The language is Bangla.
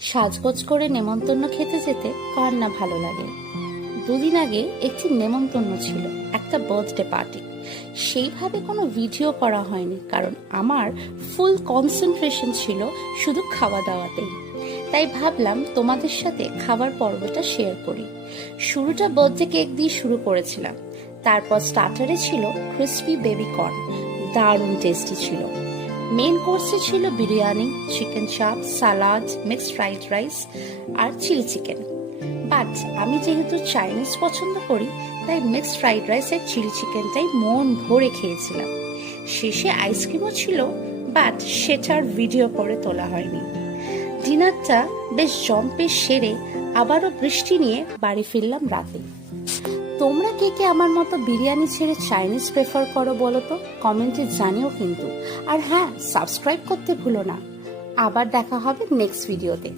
সাজগোজ করে নেমন্তন্ন খেতে যেতে কার না ভালো লাগে। দুদিন আগে একটি নেমন্তন্ন ছিল, একটা বার্থডে পার্টি। সেইভাবে কোনো ভিডিও করা হয়নি, কারণ আমার ফুল কনসেন্ট্রেশন ছিল শুধু খাওয়া দাওয়াতেই। তাই ভাবলাম তোমাদের সাথে খাবার পর্বটা শেয়ার করি। শুরুটা বার্থডে কেক দিয়ে শুরু করেছিলাম, তারপর স্টার্টারে ছিল ক্রিসপি বেবি কর্ন, দারুণ টেস্টি ছিল। মেন কোর্সে ছিল biryani, chicken chaap, salad, mixed fried rice আর চিলি চিকেন। বাট আমি যেহেতু চাইনিজ পছন্দ করি, তাই মিক্সড ফ্রাইড রাইস আর চিলি চিকেনটাই মন ভরে খেয়েছিলাম। শেষে আইসক্রিমও ছিল, বাট সেটার ভিডিও করে তোলা হয়নি। ডিনারটা বেশ জম্পে সেরে আবারও বৃষ্টি নিয়ে বাড়ি ফিরলাম রাতে। তোমরা কে কে আমার মতো বিরিয়ানি ছেড়ে চাইনিজ প্রেফার করো বলো তো, কমেন্টে জানিও কিন্তু। আর হ্যাঁ, সাবস্ক্রাইব করতে ভুলো না। আবার দেখা হবে নেক্সট ভিডিওতে।